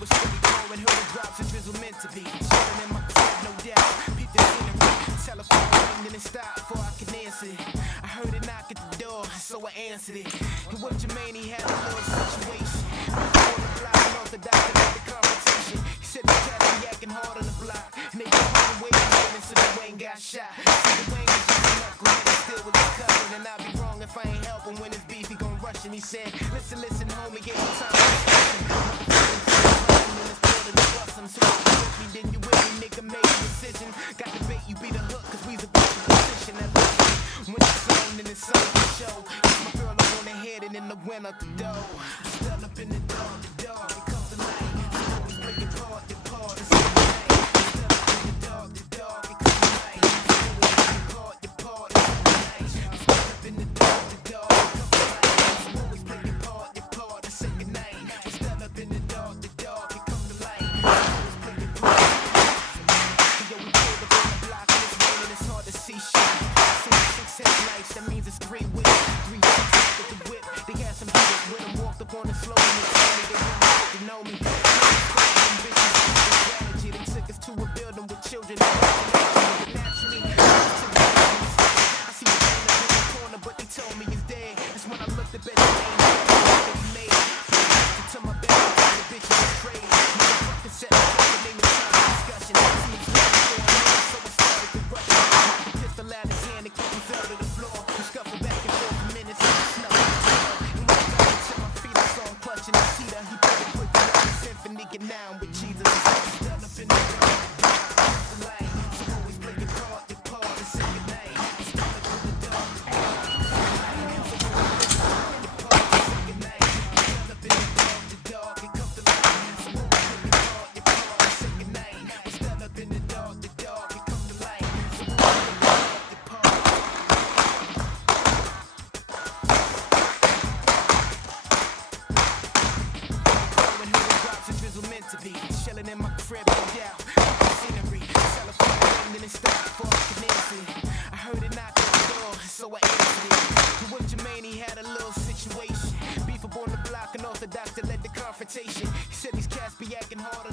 was really pouring, heard the drops and drizzle meant to be. Chilling in my crib, no doubt. Peep the scenery. Telephone ringed and it stopped before I could answer it. I heard a knock at the door, so I answered it. And with Jermaine, he had a little situation. On the block, and off the doctor had the conversation. He said the cat be acting hard on the block. And they got me waiting so the Wayne got shot. See, the Wayne was just a knucklehead, still with his cousin. And I'd be wrong if I ain't help him when his beef, he gon' rush. And he said, listen, homie, get your time. So if you with me, then you with me, nigga, make a decision. Got the bait, you be the hook, cause we's a good position. And when it's on, then it's on the show. It's my girl up on the head and in the wind up the door. Still up in the dark, it comes to light. So always break it apart, it's the night. Still up in the dark, it comes to light. So always break it apart, it's the night. Still up in the dark, it comes to light. So always break it apart, it's the night. Still up in the dark, it comes to light. That means it's 3 weeks, 3 weeks with the whip. They had some niggas with them, walked up on the slow and they told me they really get to know me. Strategy, they took us to a building with children. Naturally, I see the pain up in the corner, but they told me it's dead. That's when I looked up at the name that he made. To my bed, the bitch is afraid. Motherfucker set me up and they was trying to discussion. I see it's ready for a minute, so I started to rush. The pistol out his hand, it kept me fell to the floor. Scuffle back and forth for minutes in the snow. And when I got to my feet, I saw him clutching the cheetah. He put it quickly up the symphony, get down with Jesus. Still up in the dark, the light. So always break it apart, and say goodnight. Still up in the dark, the light. So always break it apart, and say goodnight. Still up in the dark, it comes to light. So always break it apart, and say goodnight. Still up in the dark, it comes to light. So always break it apart. Meant to be chilling in my crib, no doubt. Scenery, telephone ringed and it stopped before I could answer it. I heard it knock at the door, so I answered it. And with Jermaine, he had a little situation. Beef up on the block and off the doctor led the confrontation. He said these cats be acting harder